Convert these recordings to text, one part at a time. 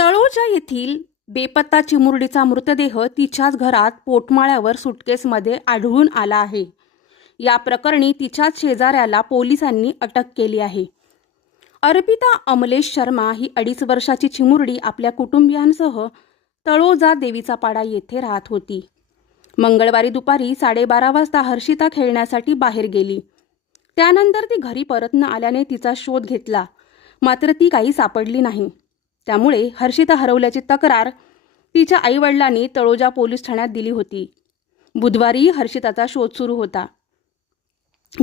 तळोजा येथील बेपत्ता चिमुरडीचा मृतदेह तिच्याच घरात पोटमाळ्यावर सुटकेसमध्ये आढळून आला आहे। या प्रकरणी तिच्याच शेजाऱ्याला पोलिसांनी अटक केली आहे। अर्पिता अमलेश शर्मा ही 2.5 वर्षाची चिमुरडी आपल्या कुटुंबियांसह तळोजा देवीचा पाडा येथे राहत होती। मंगळवारी दुपारी 12:30 वाजता हर्षिता खेळण्यासाठी बाहेर गेली। त्यानंतर ती घरी परत न आल्याने तिचा शोध घेतला, मात्र ती काही सापडली नाही। त्यामुळे हर्षिता हरवल्याची तक्रार तिच्या आईवडिलांनी तळोजा पोलीस ठाण्यात दिली होती। बुधवारी हर्षिताचा शोध सुरू होता।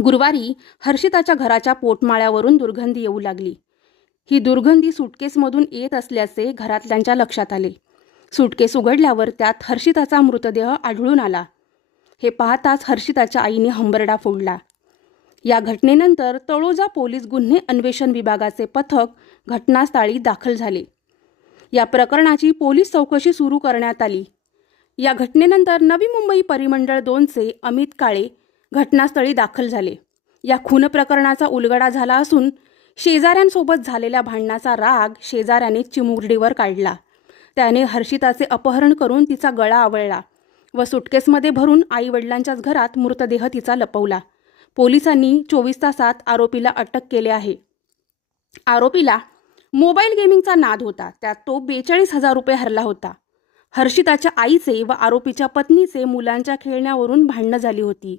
गुरुवारी हर्षिताच्या घराच्या पोटमाळ्यावरून दुर्गंधी येऊ लागली। ही दुर्गंधी सुटकेसमधून येत असल्याचे घरातल्यांच्या लक्षात आले। सुटकेस उघडल्यावर त्यात हर्षिताचा मृतदेह आढळून आला। हे पाहताच हर्षिताच्या आईने हंबरडा फोडला। या घटनेनंतर तळोजा पोलीस गुन्हे अन्वेषण विभागाचे पथक घटनास्थळी दाखल झाले। या प्रकरणाची पोलीस चौकशी सुरू करण्यात आली। या घटनेनंतर नवी मुंबई परिमंडळ 2चे अमित काळे घटनास्थळी दाखल झाले। या खून प्रकरणाचा उलगडा झाला असून शेजाऱ्यांसोबत झालेल्या भांडणाचा राग शेजाऱ्याने चिमुरडीवर काढला। त्याने हर्षिताचे अपहरण करून तिचा गळा आवळला व सुटकेसमध्ये भरून आई-वडिलांच्याच घरात मृतदेह तिचा लपवला। पोलिसांनी 24 तासात आरोपीला अटक केले आहे। आरोपीला मोबाईल गेमिंगचा नाद होता, त्यात तो 42,000 रुपये हरला होता। हर्षिताच्या आईचे व आरोपीच्या पत्नीचे मुलांच्या खेळण्यावरून भांडणं झाली होती।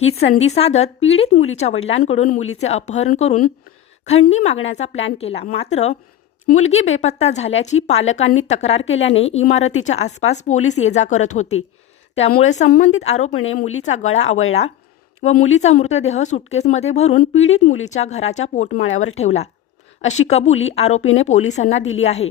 ही संधी साधत पीडित मुलीच्या वडिलांकडून मुलीचे अपहरण करून खंडणी मागण्याचा प्लॅन केला, मात्र मुलगी बेपत्ता झाल्याची पालकांनी तक्रार केल्याने इमारतीच्या आसपास पोलीस ये-जा करत होते। त्यामुळे संबंधित आरोपीने मुलीचा गळा आवळला व मुलीचा मृतदेह सुटकेसमध्ये भरून पीडित मुलीच्या घराच्या पोटमाळ्यावर ठेवला, अशी कबुली आरोपीने पोलिसांना दिली आहे।